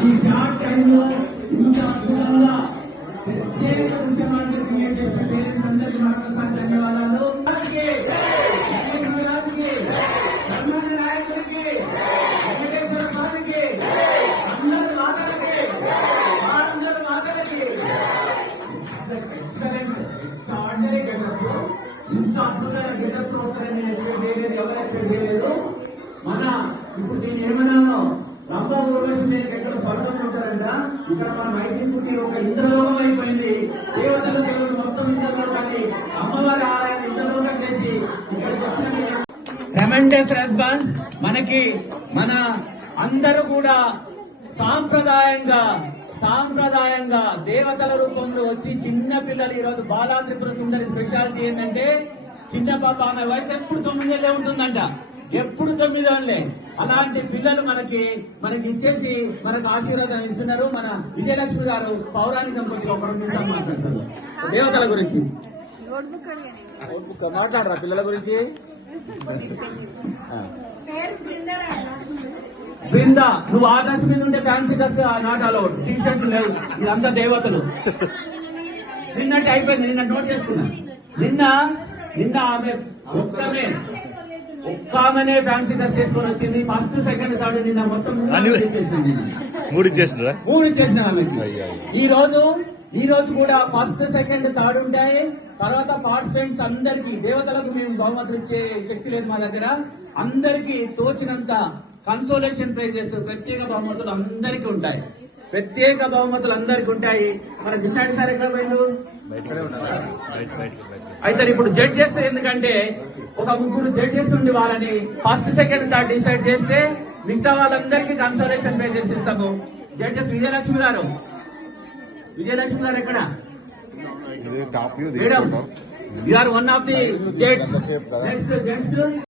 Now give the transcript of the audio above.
ఈ డాట్ టైంలో ఇంత అద్భుతంగా ప్రత్యేక ఉద్యమాన్ని క్రియేట్ చేసిన పేరెంట్స్ అందరికీ మాట్లాడతాను ధన్యవాదాలు నాయకుడికి మన ఇప్పుడు దీన్ని ఏమైనా ఏమన్నాను రంభా ఊర్వశం ఎక్కడ స్వర్గం ఉంటారంట? ఇక్కడ మన మైత్రి ఒక ఇంద్రలోకం అయిపోయింది. దేవతల దేవుడు మొత్తం ఇంద్రలోకాన్ని అమ్మవారి ఆలయాన్ని ఇంద్రలోకం చేసి ఇక్కడికి వచ్చిన ట్రెమెండస్ రెస్పాన్స్ మనకి మన అందరూ కూడా సాంప్రదాయంగా సాంప్రదాయంగా దేవతల రూపంలో వచ్చి చిన్న పిల్లలు ఈరోజు బాలా త్రిపుర సుందరి స్పెషాలిటీ ఏంటంటే చిన్న పాప ఆమె వయసు ఎప్పుడు తొమ్మిది ఏళ్ళే ఉంటుందంట. ఎప్పుడు తొమ్మిది ఏళ్ళే అలాంటి పిల్లలు మనకి మనకి ఇచ్చేసి మనకు ఆశీర్వాదం ఇస్తున్నారు. మన విజయలక్ష్మి గారు పౌరాణికం కొద్దిగా ఒక రెండు నిమిషాలు మాట్లాడతారు. దేవతల గురించి. మాట్లాడరా పిల్లల గురించి? బృంద నువ్వు ఆ డ్రెస్ మీద ఉంటే fancy dress not allowed T shirt లేవు. ఇదంతా దేవతలు. నిన్నట్టు అయిపోయింది నిన్న నోట్ చేసుకున్నా. నిన్న నిన్న ఆమె ఒక్కమే. ఒక్క ఆమెనే ఫ్యాన్సీ డ్రెస్ చేసుకొని వచ్చింది. ఫస్ట్ సెకండ్ థర్డ్ నిన్న మొత్తం మూడు. మూడు ఇచ్చేసిన ఆమెకి అయ్యో. ఈ రోజు ఈ రోజు కూడా ఫస్ట్ సెకండ్ థర్డ్ ఉంటాయి. తర్వాత పార్టిసిపెంట్స్ అందరికి దేవతలకు మేము బహుమతులు ఇచ్చే శక్తి లేదు మా దగ్గర. అందరికి తోచినంత కన్సోలేషన్ ప్రైజెస్ ప్రత్యేక బహుమతులు అందరికీ ఉంటాయి. ప్రత్యేక బహుమతులు అందరికి ఉంటాయి. మన డిసైడ్ సార్ ఎక్కడ పోయిండు? అయితే ఇప్పుడు జడ్జెస్ ఎందుకంటే ఒక ముగ్గురు జడ్జెస్ ఉండి వాళ్ళని ఫస్ట్ సెకండ్ థర్డ్ డిసైడ్ చేస్తే మిగతా వాళ్ళందరికీ కన్సోలేషన్ ప్రైజెస్ ఇస్తాము. జడ్జెస్ విజయలక్ష్మి గారు. విజయలక్ష్మి గారు ఎక్కడ? మేడం తీసుకుంటాం you are one of the judge next judge